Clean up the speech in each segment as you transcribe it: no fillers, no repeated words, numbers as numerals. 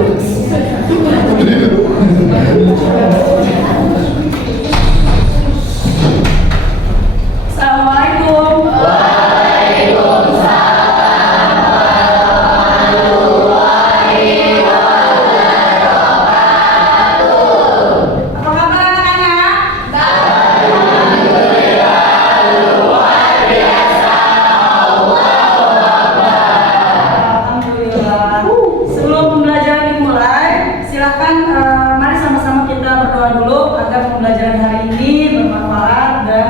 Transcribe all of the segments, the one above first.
Assalamualaikum. Apa kabar anak-anak? Alhamdulillah. Sebelum pembelajaran dimulai, silakan mari sama-sama kita berdoa dulu agar pembelajaran hari ini bermanfaat dan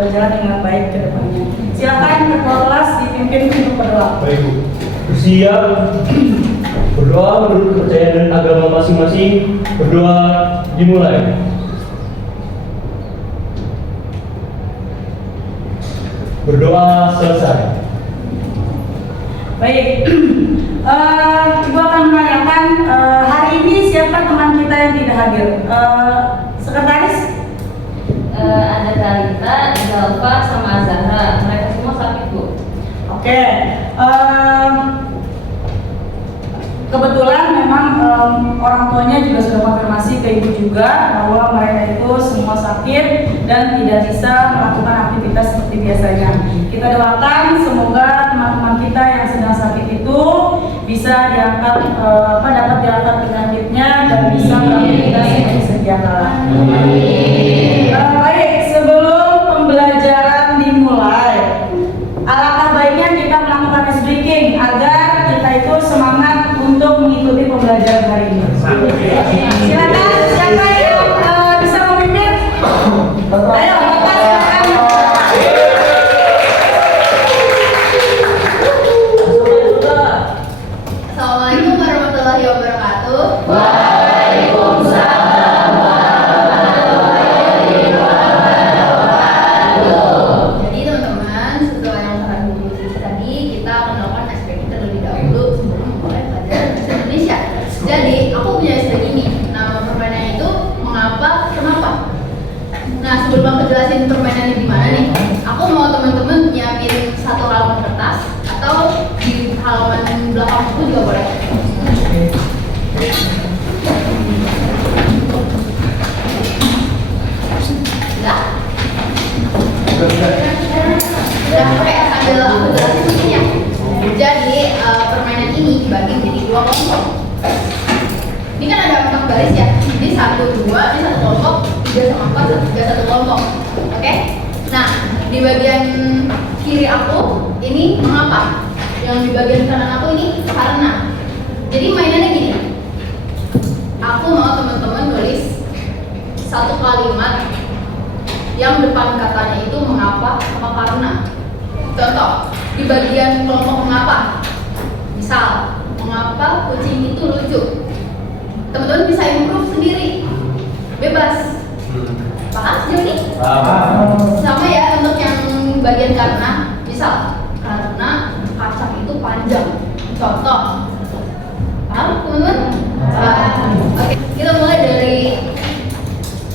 berjalan dengan baik ke depannya. Silakan ketua kelas dipimpin untuk berdoa. Baik Bu, bersiap berdoa menurut kepercayaan dan agama masing-masing. Berdoa dimulai. Berdoa selesai. Baik, Ibu akan menanyakan hari ini siapa teman kita yang tidak hadir? Sekretaris? Ada Talita, Zalfa, sama Zahra. Mereka semua sakit, Bu. Oke, kebetulan memang orang tuanya juga sudah konfirmasi ke ibu juga bahwa mereka itu semua sakit dan tidak bisa melakukan aktivitas seperti biasanya. Kita doakan semoga teman-teman kita yang sedang sakit itu bisa diangkat, dapat diangkat penyakitnya dan bisa beraktivitas seperti sedia kala. Baik, sebelum pembelajaran dimulai, alangkah baiknya kita melakukan ice breaking agar kita itu semangat untuk mengikuti pembelajaran hari ini. Silakan siapa yang bisa memimpin? Ayo, Bapak silakan. Assalamualaikum warahmatullahi wabarakatuh. Jadi teman-teman, sesuai yang telah dibutuhkan tadi, kita akan melakukan aspek terlebih dahulu sebelum memulai pelajaran bahasa Indonesia. Jadi, aku punya aspek ini. Nama permainan itu mengapa, kenapa. Nah, sebelum aku jelasin permainannya gimana nih, aku mau teman-teman nyiapin satu halaman kertas atau di halaman belakang buku juga boleh. Enggak? Udah pakai sambil aku jelasin mungkin ya. Jadi permainan ini dibagi menjadi dua kelompok. Ini kan ada 4 baris ya. Jadi 1, 2, ini satu kelompok, 3 sama 4, 3 satu kelompok. Oke? Nah, di bagian kiri aku ini mengapa? Yang di bagian kanan aku ini karena. Jadi mainannya gini. Aku mau teman-teman nulis satu kalimat yang depan katanya itu mengapa sama karena. Contoh, di bagian kelompok mengapa. Misal, mengapa kucing itu lucu. Teman-teman bisa improve sendiri. Bebas. Paham sejauh ini? Sama ya untuk yang bagian karena. Misal, karena kacang itu panjang. Contoh. Paham teman-teman? Oke, kita mulai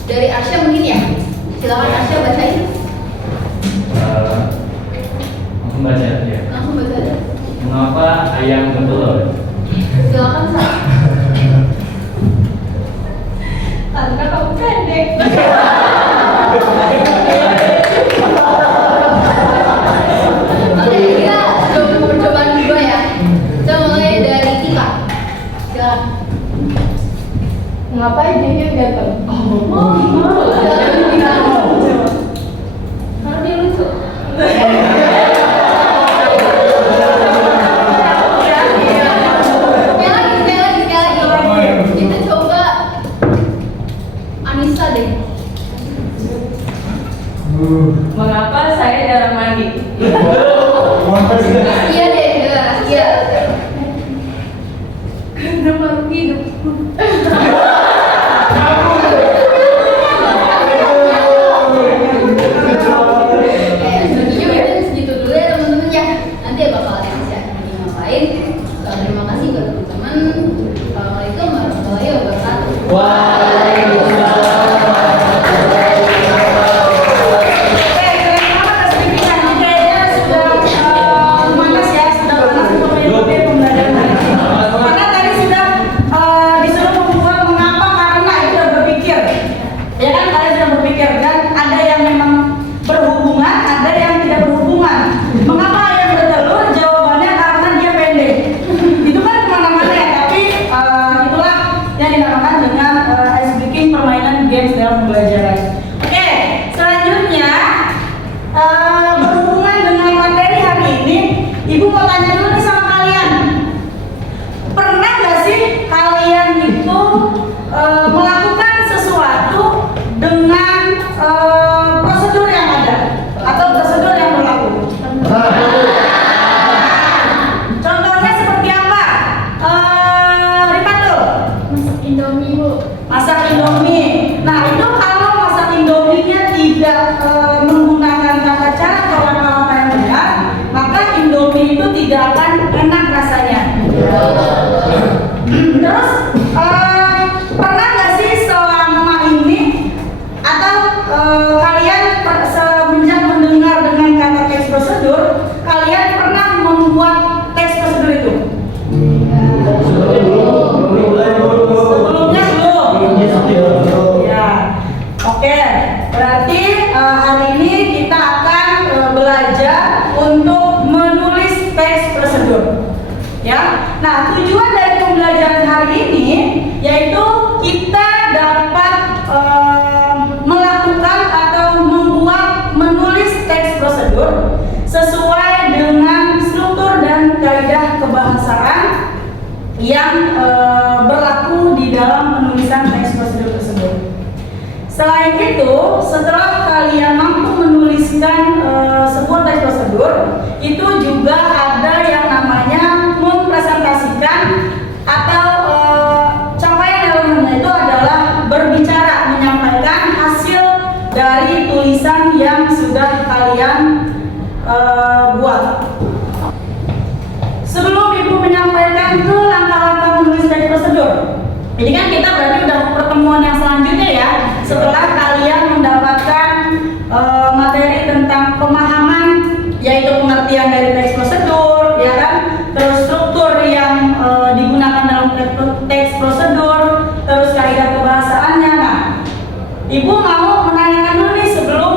dari Arsya mungkin ya. Silakan Arsya bacain. Langsung baca ya. Langsung baca aja. Mengapa ayam bertelur? Silakan Sa. Karena kamu pendek. Oke, kita coba percobaan kedua ya. Kita mulai dari Tika. Silakan. Ngapain dia ganteng? Silakan Tika. Karena dia lucu. Sekali lagi. Kita coba Anissa deh. Mengapa saya jarang mandi? Iya deh, iya. Karena baru hidup. Segitu dulu ya teman-teman ya. Nanti bakal ada yang ngapain. Terima kasih buat teman-teman. Assalamualaikum warahmatullahi wabarakatuh. Karena tadi sudah Nah, tujuan dari pembelajaran hari ini yaitu kita dapat melakukan atau menulis teks prosedur sesuai dengan struktur dan kaidah kebahasaan yang berlaku di dalam penulisan teks prosedur tersebut. Selain itu, setelah kalian mampu menuliskan sebuah teks prosedur, itu juga ada yang namanya mempresentasikan atau capaian elemennya itu adalah berbicara, menyampaikan hasil dari tulisan yang sudah kalian buat. Sebelum Ibu menyampaikan ke langkah-langkah menulis teks prosedur, ini kan kita berarti udah pertemuan yang selanjutnya ya. Setelah kalian mendapatkan materi tentang pemahaman, yaitu pengertian dari teks prosedur, ya kan, terus struktur yang digunakan dalam teks prosedur, terus kaidah kebahasaannya. Nah, Ibu mau menanyakan dulu nih sebelum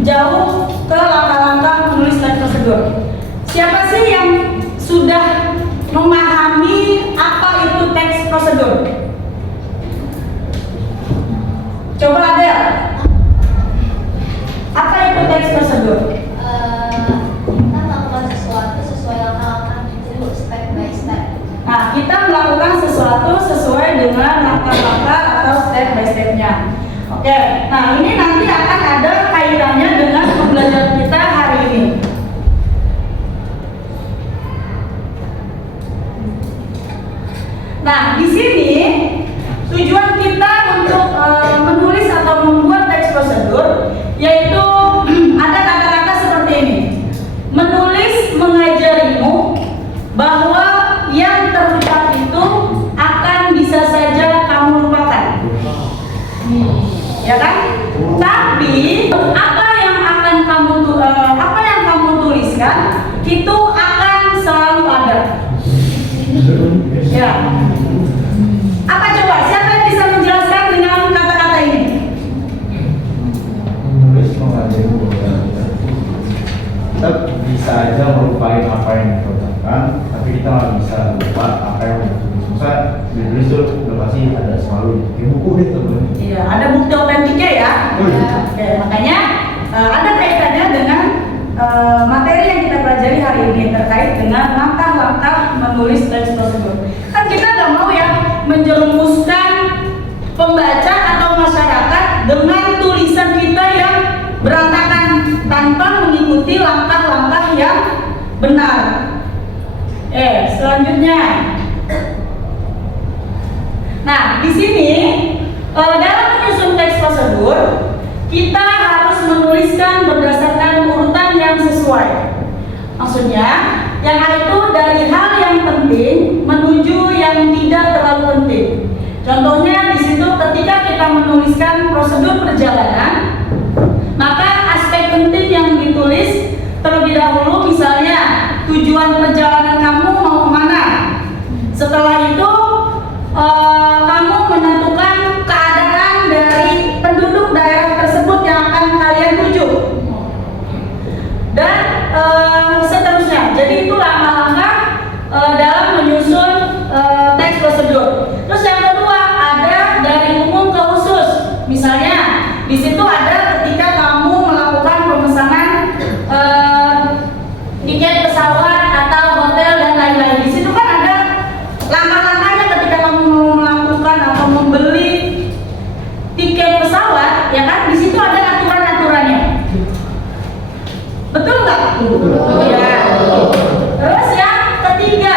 jauh ke langkah-langkah menulis teks prosedur. Siapa sih yang sudah memahami apa itu teks prosedur? Coba ada. Apa itu teks prosedur? Kita melakukan sesuatu sesuai langkah-langkah dulu, step by step. Nah, kita melakukan sesuatu sesuai dengan langkah-langkah atau step by stepnya. Oke, nah ini nanti akan ada kaitannya dengan pembelajaran kita hari ini. Nah, di sini tujuan kita untuk menulis atau membuat teks prosedur yaitu ada kata-kata seperti ini. Menulis mengajarimu bahwa yang terucap itu akan bisa saja kamu lupakan. Ya kan? Tapi apa yang kamu tuliskan itu akan selalu ada. Ya. Apa coba? Siapa yang bisa menjelaskan dengan kata-kata ini? Menulis mengajari kita bisa aja melupain apa yang diucapkan, tapi kita nggak bisa lupa apa yang ditulis. Masa ditulis tuh udah pasti ada selalu di buku deh teman. Iya, ada bukti otentiknya ya. Oke, makanya ada kaitannya dengan materi yang kita pelajari hari ini terkait dengan langkah-langkah menulis teks prosedur. Kan kita nggak mau ya menjerumuskan pembaca atau masyarakat dengan tulisan kita yang berantakan tanpa mengikuti langkah-langkah yang benar. Selanjutnya. Nah, di sini dalam menyusun teks prosedur kita harus menuliskan berdasarkan urutan yang sesuai. Maksudnya, yang itu dari hal yang penting menuju yang tidak terlalu penting. Contohnya di situ ketika kita menuliskan prosedur perjalanan, maka aspek penting yang ditulis terlebih dahulu misalnya tujuan perjalanan kamu mau kemana. Setelah itu kamu menentukan keadaan dari penduduk daerah tersebut yang akan kalian tuju dan seterusnya. Jadi itu langkah-langkah dalam menyusun teks prosedur. Terus yang kedua ada dari umum ke khusus. Misalnya di situ ada ketika kamu melakukan pemesanan tiket pesawat atau hotel dan lain-lain. Di situ kan ada langkah-langkahnya ketika kamu melakukan atau membeli tiket pesawat, ya kan? Di situ ada aturan-aturannya. Betul nggak? Ya. Terus yang ketiga,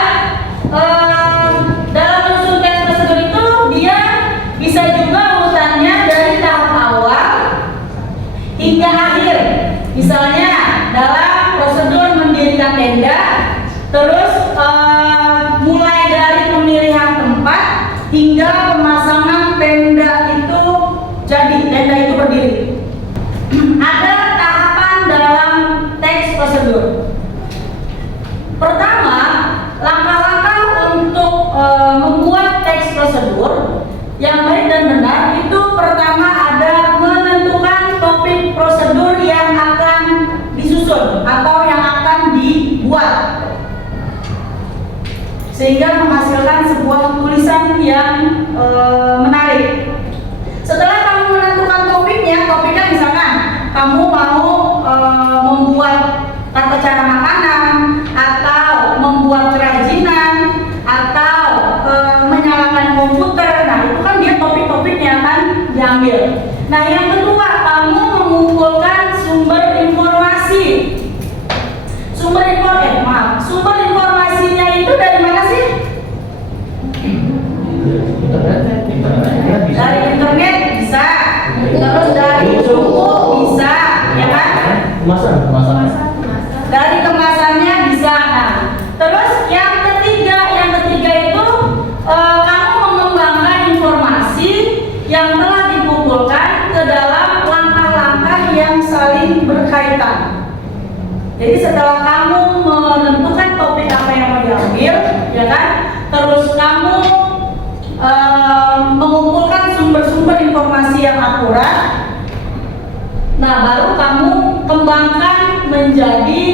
dalam menyusun teks prosedur itu dia bisa juga urutannya dari tahap awal hingga akhir. Misalnya dalam prosedur mendirikan tenda, terus mulai dari pemilihan tempat hingga pemasangan tenda itu jadi, tenda itu berdiri. Ada tahapan dalam teks prosedur. Pertama, langkah-langkah untuk membuat teks prosedur yang baik dan benar itu pertama ada menentukan topik prosedur yang akan disusun atau yang akan dibuat sehingga menghasilkan mengumpulkan sebuah tulisan yang menarik. Setelah kamu menentukan topiknya misalkan kamu mau membuat tata cara makanan, atau membuat kerajinan, atau menyalakan komputer. Nah, itu kan dia topik-topik yang akan diambil. Nah, yang kedua, kamu mengumpulkan sumber informasi. Sumber informasinya itu dari mana sih? Internet. Dari internet bisa, terus dari buku bisa, ya kan? Kemasan. Dari kemasannya bisa. Nah, terus yang ketiga itu kamu mengembangkan informasi yang telah dikumpulkan ke dalam langkah-langkah yang saling berkaitan. Jadi setelah kamu menentukan topik apa yang mau diambil, ya kan? Terus kamu mengumpulkan sumber-sumber informasi yang akurat. Nah, baru kamu kembangkan menjadi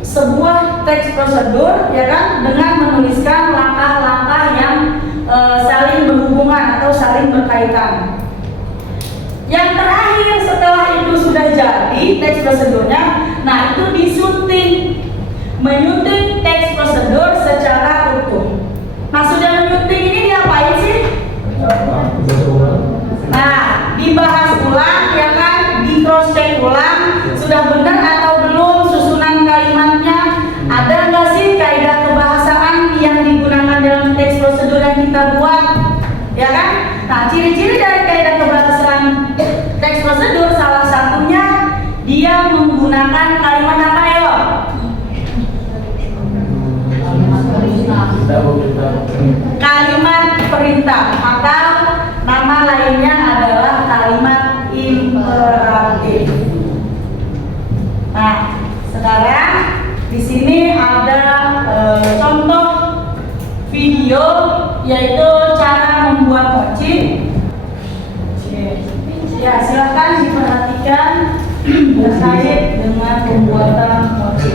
sebuah teks prosedur, ya kan, dengan menuliskan langkah-langkah yang saling berhubungan atau saling berkaitan. Yang terakhir setelah itu sudah jadi teks prosedurnya, nah itu disunting, menyunting teks prosedur secara utuh. Maksudnya menyunting ini diapain sih? Nah, dibahas ulang, ya kan, di cross check ulang, sudah benar atau belum susunan kalimatnya, ada nggak sih kaidah kebahasaan yang digunakan dalam teks prosedur yang kita buat, ya kan? Nah, ciri-ciri dari kaidah kebahasaan teks prosedur salah satunya dia menggunakan kalimat apa ya? Kalimat perintah, atau nama lainnya adalah kalimat imperatif. Nah, sekarang di sini ada contoh video, yaitu cara membuat mochi. Ya, silakan diperhatikan terkait dengan pembuatan mochi.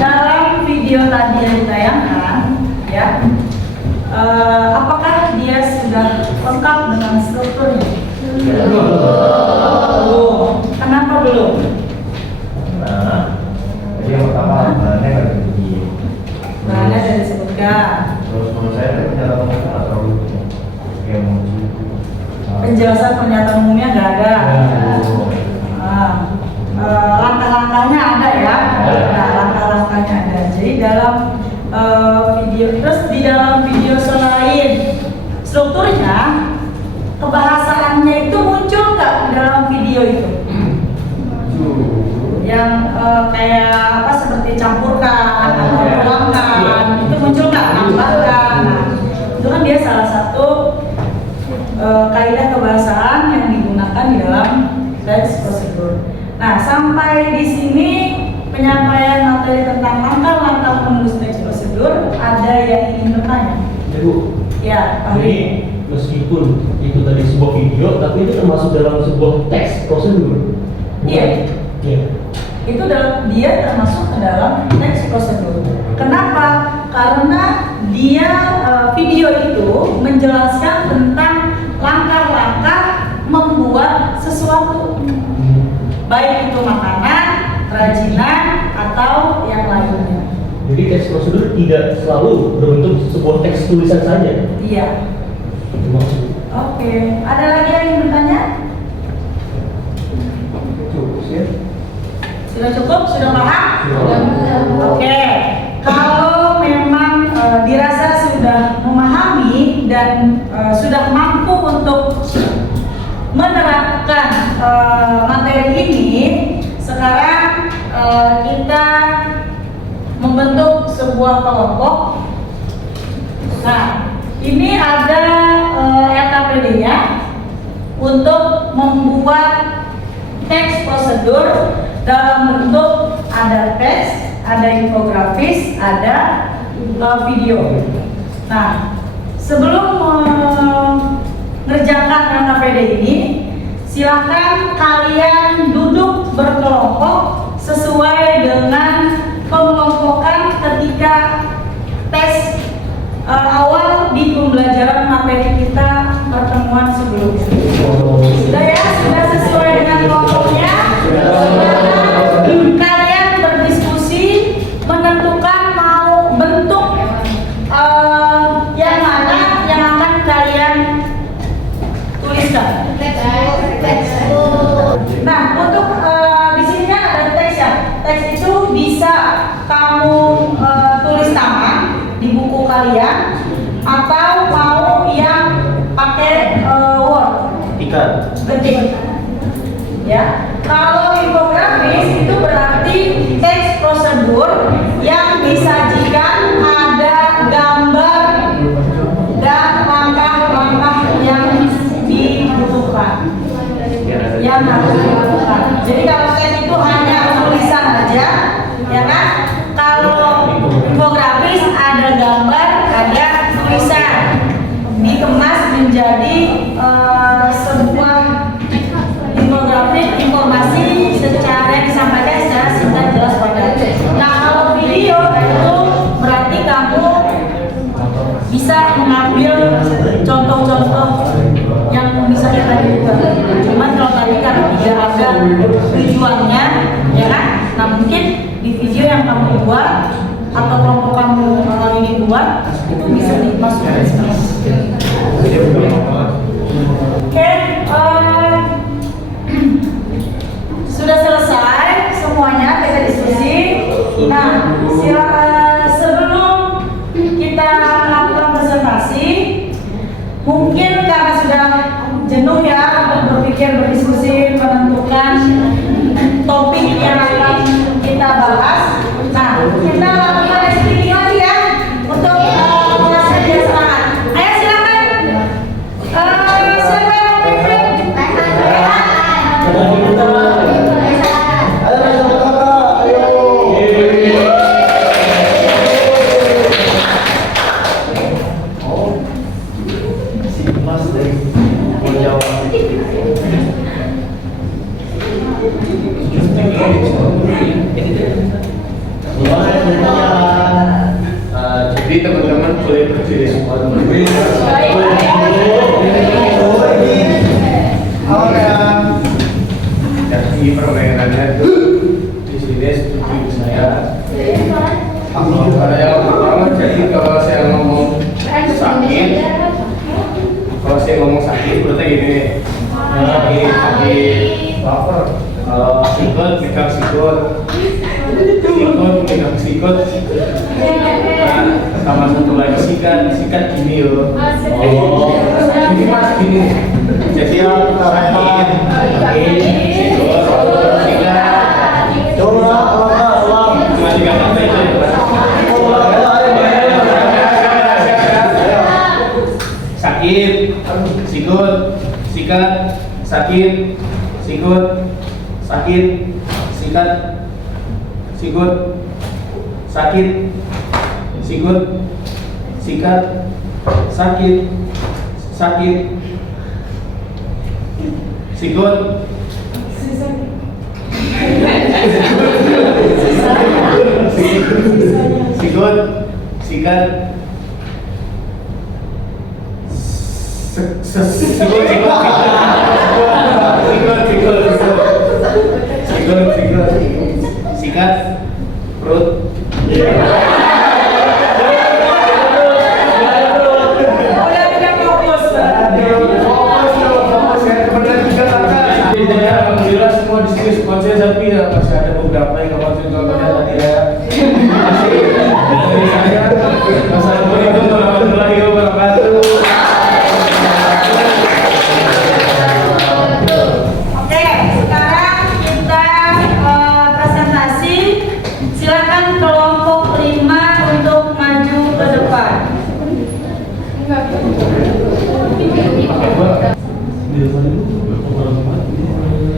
Dalam video tadi yang ditayangkan, ya, apakah dia sudah lengkap dengan strukturnya? Belum. Kenapa belum? Nah, jadi yang pertama bahannya nggak begini. Bahannya sudah disebutkan. Terus menurut saya itu pernyataan umumnya nggak terlalu kayak mau Penjelasan pernyataan umumnya nggak ada. Langkah-langkahnya ada ya. Nah, langkah-langkahnya ada. Jadi dalam video, terus di dalam video selain strukturnya, kebahasaannya itu muncul nggak di dalam video itu? Yang kayak apa, seperti campurkan atau tuangkan, itu muncul nggak? Tambahkan. Nah, itu kan dia salah satu kaidah kebahasaan yang digunakan di dalam teks prosedur. Nah, sampai di sini penyampaian materi tentang langkah-langkah menulis teks prosedur. Ada yang ingin bertanya? Ya, Bu. Ya, Pak. Jadi meskipun itu tadi sebuah video, tapi itu termasuk dalam sebuah teks prosedur. Iya. Iya. Itu dia termasuk ke dalam teks prosedur. Kenapa? Karena dia video itu menjelaskan tentang langkah-langkah membuat sesuatu, baik itu makanan, kerajinan, atau yang lainnya. Jadi teks prosedur tidak selalu berbentuk sebuah teks tulisan saja. Iya. Itu maksud. Oke. Ada lagi yang ingin bertanya? cukup sih. Sudah cukup? Sudah paham? Sudah. Oke. Kalau memang dirasa sudah memahami dan sudah mampu untuk menerapkan materi ini, sekarang kita membentuk sebuah kelompok. Nah, ini ada RKPD-nya untuk membuat teks prosedur dalam bentuk ada teks, ada infografis, ada video. Nah, sebelum bisa. Nah, untuk di sini kan ada teks ya. Teks itu bisa kamu tulis tangan di buku kalian atau mau yang pakai Word. Ikan. Ketik. Ya. Kalau infografis itu berarti teks prosedur yang disajikan ada gambar dan langkah-langkah yang dibutuhkan. Yang harus dilakukan. Jadi kalau teks itu hanya tulisan aja, ya kan? Kalau infografis ada gambar, ada tulisan, dikemas menjadi sebuah infografis informasi secara yang disampaikan secara singkat, jelas, padat. Nah, kalau video itu berarti kamu bisa mengambil contoh-contoh yang bisa kita buat. Cuman kalau tadi karena tidak ada tujuannya, ya kan? Nah, mungkin di video yang kamu buat atau kelompok kamu ingin buat itu bisa dimasukkan. Oke, sudah selesai semuanya kita diskusi. Nah, sebelum kita melakukan presentasi, mungkin karena sudah jenuh ya untuk berpikir, berdiskusi, menentukan topik yang akan kita bahas. Nah, kita lakukan speaking lagi ya untuk mengasah dia semangat. Ayo silakan. Siapa yang mau pimpin? Jadi teman-teman boleh berdiri semua teman-teman. Jadi permainannya itu di sini seperti saya. Ada yang pertama, jadi kalau saya ngomong sakit, berarti gini. Sakit. Kalau sikut, megang sikut. Megang sikut. Nah, sama satu lagi sikat gini yo. Ini mas gini. Jadi sakit, sikut, sikat. Cuma 3 kata itu. Sakit, sikut, sikat, sakit, sikut, sakit, sikat, sikut, sakit, sikut, sikat, sakit, sakit, sikut, sikut, sikat, sikat, perut. Alhamdulillah semua di sini sponsor, tapi ya masih ada beberapa yang sponsor contohnya tadi ya. Dari saya, wassalamualaikum warahmatullahi wabarakatuh. Oke, sekarang kita presentasi. Silakan kelompok 5 untuk maju ke depan.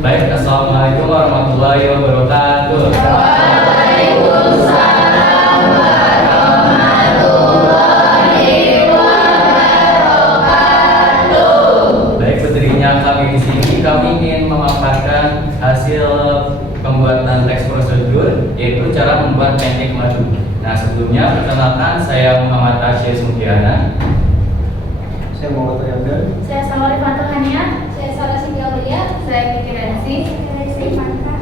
Baik, assalamualaikum warahmatullahi wabarakatuh. Waalaikumsalam warahmatullahi wabarakatuh. Baik, berdirinya kami di sini, kami ingin memaparkan hasil pembuatan teks prosedur, yaitu cara membuat pancake madu. Nah, sebelumnya perkenalkan, saya Muhammad Rashid Mukiana. Saya mau bertanya. Saya Salwa Rifanto Hania. Saya Sarah Singgaulia. Saya Kiki Rensi. Saya Sifanta.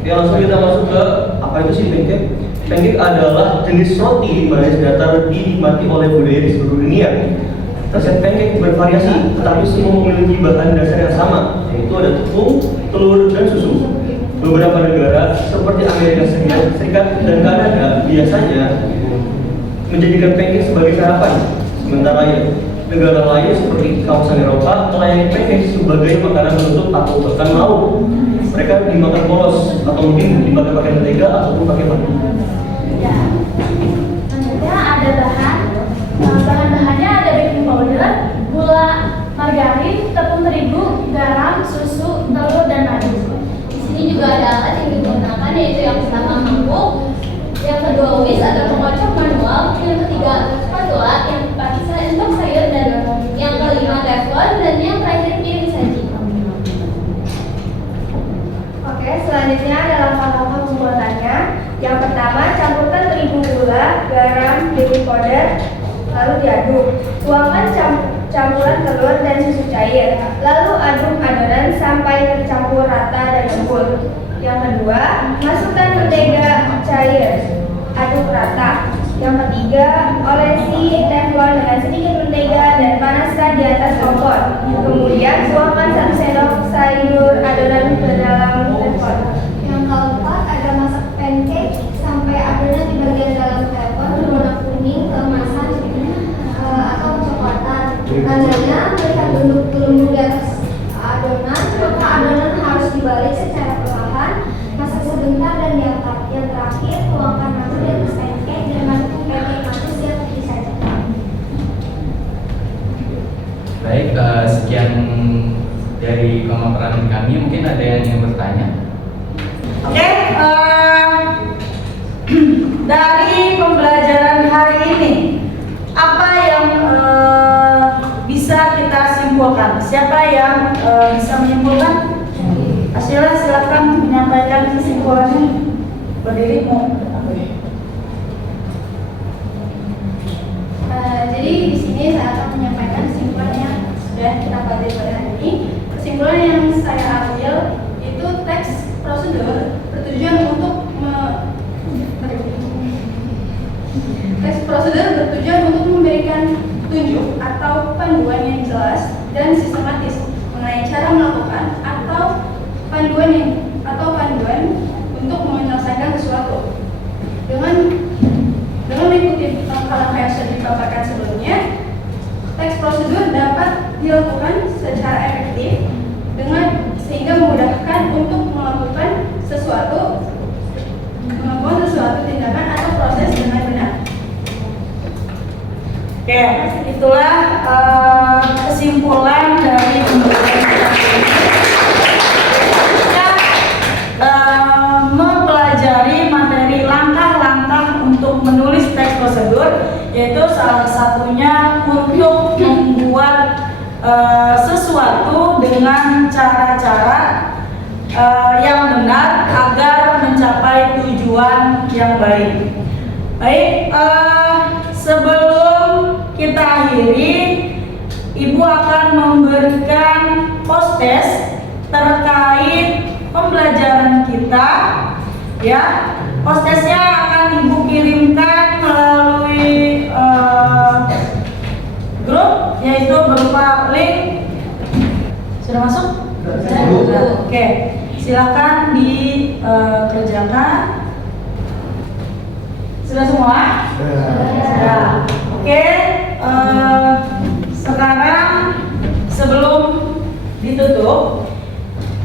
Oke, langsung kita masuk ke apa itu sih pancake? Pancake adalah jenis roti manis datar dinikmati oleh budaya di seluruh dunia. Resep pancake bervariasi, tetapi semua memiliki bahan dasar yang sama, yaitu ada tepung, telur, dan susu. Beberapa negara seperti Amerika Serikat dan Kanada biasanya menjadikan pancake sebagai sarapan. Sementara negara lain seperti kawasan Eropa melayani pancake sebagai makanan penutup atau bahkan lauk. Mereka dimakan polos atau mungkin dimakan pakai mentega ataupun pakai madu. Ya. Selanjutnya ada bahan-bahannya ada baking powder, gula, margarin, tepung terigu, garam, susu, telur, dan madu. Di sini juga ada alat yang digunakan, yaitu yang pertama mangkuk, yang kedua whisk atau pengocok manual, yang ketiga spatula yang dipakai untuk sayur, dan yang kelima teflon, dan yang terakhir piring saji. Oke, selanjutnya ada langkah-langkah pembuatannya. Yang pertama, campurkan terigu, gula, garam, baking powder, lalu diaduk. Tuangkan campuran telur dan susu cair, lalu aduk adonan sampai tercampur rata dan lembut. Yang kedua, masukkan mentega cair, aduk rata. Yang ketiga, olesi teflon dengan sedikit mentega dan panaskan di atas kompor. Kemudian tuangkan 1 sendok sayur adonan ke dalam teflon. Yang keempat ada masak pancake sampai adonan di bagian dalam teflon berwarna kuning keemasan atau kecoklatan. Tandanya melihat bentuk gelembung di atas adonan, maka adonan harus dibalik secara perlahan. Masak sebentar dan diangkat. Yang terakhir, tuangkan madu di atas pancake dan masukkan pancake madu siap disajikan. Baik, sekian dari pemaparan kami. Mungkin ada yang ingin bertanya? Oke, dari pembelajaran hari ini, apa yang bisa kita simpulkan? Siapa yang bisa menyimpulkan? Asyila, silakan menyampaikan kesimpulannya. Berdiri mau. Jadi di sini saya akan menyampaikan kesimpulan yang sudah kita pelajari pada hari ini. Kesimpulan yang saya ambil itu teks prosedur bertujuan untuk memberikan tunjuk atau panduan yang jelas dan sistematis mengenai cara melakukan atau panduan untuk menyelesaikan sesuatu. Dengan mengikuti langkah-langkah yang sudah dipaparkan sebelumnya, teks prosedur dapat dilakukan secara efektif sehingga memudahkan untuk melakukan sesuatu tindakan atau proses dengan benar. Oke, itulah kesimpulan dari pembelajaran kita. Mempelajari materi langkah-langkah untuk menulis teks prosedur, yaitu salah satunya untuk membuat sesuatu dengan cara-cara yang benar agar mencapai tujuan yang baik. Baik, sebelum kita akhiri, Ibu akan memberikan post-test terkait pembelajaran kita, ya. Post-testnya akan Ibu kirimkan melalui grup, yaitu berupa link. Sudah masuk? Sudah. Oke, silakan dikerjakan. Sudah semua? Sudah. Oke, sekarang sebelum ditutup,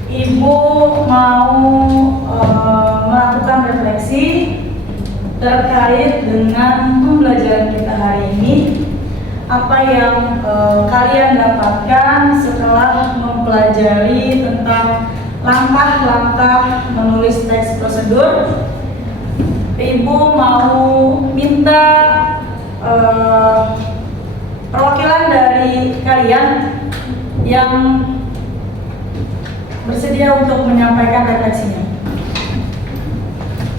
Ibu mau melakukan refleksi terkait dengan pembelajaran kita hari ini. Apa yang kalian dapatkan setelah mempelajari tentang langkah-langkah menulis teks prosedur? Ibu mau minta perwakilan dari kalian yang bersedia untuk menyampaikan refleksinya.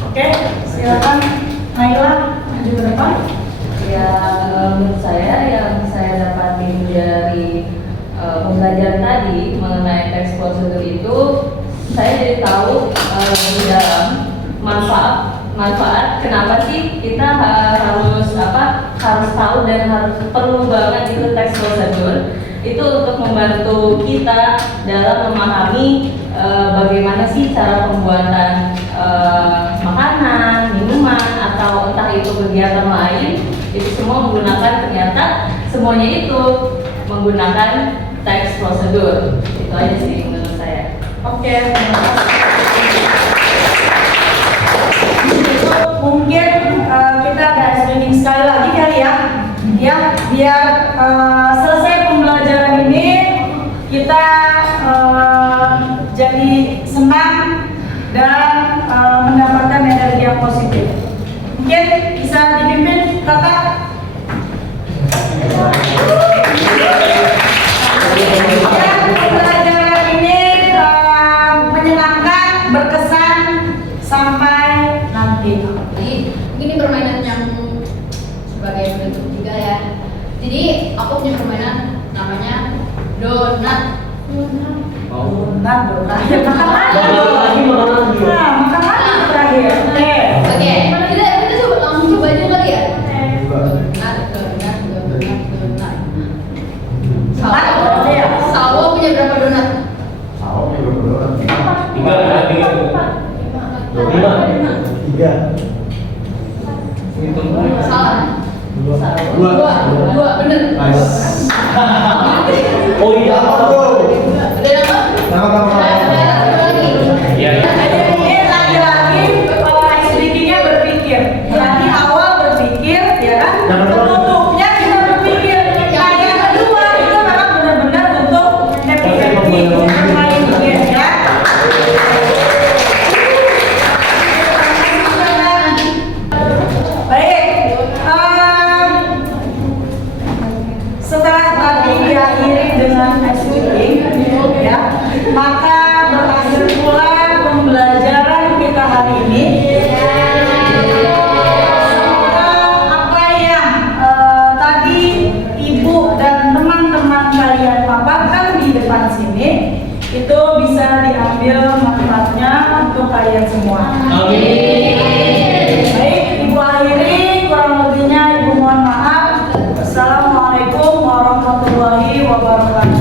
Oke, silakan Naila maju ke depan. Ya, menurut saya yang saya dapatin dari pembelajaran tadi mengenai teks prosedur itu, saya jadi tahu di dalam manfaat kenapa sih kita harus tahu tahu dan harus perlu banget itu tax procedure itu untuk membantu kita dalam memahami bagaimana sih cara pembuatan makanan, minuman, atau entah itu kegiatan lain. Itu semua menggunakan, ternyata semuanya itu menggunakan tax procedure. Itu aja sih menurut saya. Oke, terima kasih. Mungkin kita ada screening sekali lagi kali ya, biar selesai pembelajaran ini kita jadi senang dan mendapatkan energi yang positif. Mungkin bisa dipimpin kakak. Pembelajaran ini menyenangkan, berkesan sampai nanti. Jadi ini permainan yang sebagai bentuk juga ya. Jadi aku punya permainan namanya donat. Donat. Makan lagi. Nah, makan lagi terakhir. Oke, kita coba langsung coba aja kali ya. Donat. Salwa punya berapa donat? Sawo juga belum. Tiga. Salah. Dua, bener. Oh iya, apa tuh? Udah apa? Satu lagi. Iya. Ini lagi-lagi ice breaking-nya berpikir. Tadi awal berpikir, ya kan? Penutupnya kita berpikir. Nah, yang kedua itu memang benar-benar untuk happy-happy bermain game ya. Baik, setelah tadi diakhiri dengan ice breaking, ya, maka berakhir pula pembelajaran kita hari ini. Semoga apa yang tadi ibu dan teman-teman kalian paparkan di depan sini itu bisa diambil manfaatnya untuk kalian semua. Baik, ibu akhiri, kurang lebihnya ibu mohon maaf. Assalamualaikum warahmatullahi wabarakatuh.